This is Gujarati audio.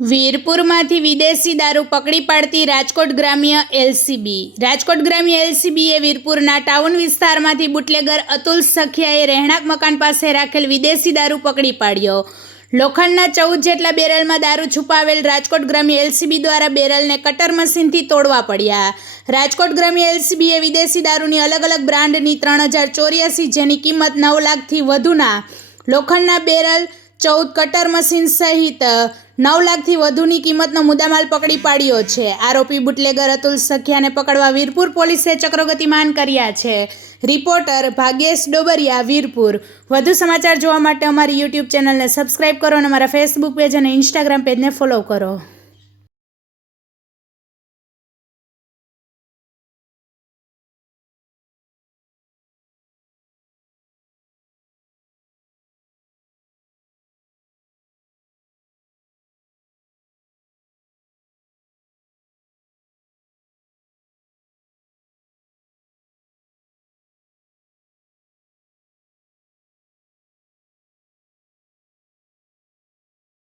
વીરપુરમાંથી વિદેશી દારૂ પકડી પાડતી રાજકોટ ગ્રામ્ય એલસીબી. રાજકોટ ગ્રામ્ય એલસીબીએ વીરપુરના ટાઉન વિસ્તારમાંથી બુટલેગર અતુલ સખિયાએ રહેણાંક મકાન પાસે રાખેલ વિદેશી દારૂ પકડી પાડ્યો. લોખંડના 14 જેટલા બેરલમાં દારૂ છુપાવેલ રાજકોટ ગ્રામ્ય એલસીબી દ્વારા બેરલને કટર મશીનથી તોડવા પડ્યા. રાજકોટ ગ્રામ્ય એલસીબીએ વિદેશી દારૂની અલગ અલગ બ્રાન્ડની 3084 જેની કિંમત 9 લાખથી વધુના લોખંડના બેરલ, 14 કટર મશીન સહિત 9 લાખથી વધુની કિંમતનો મુદ્દામાલ પકડી પાડ્યો છે. આરોપી બુટલેગર અતુલ સખિયાને પકડવા વીરપુર પોલીસે ચક્રો ગતિમાન કર્યા છે. રિપોર્ટર ભાગ્યેશ ડોબરિયા, વીરપુર. વધુ સમાચાર જોવા માટે અમારી યુટ્યુબ ચેનલને સબસ્ક્રાઇબ કરો અને અમારા ફેસબુક પેજ અને ઇન્સ્ટાગ્રામ પેજને ફોલો કરો.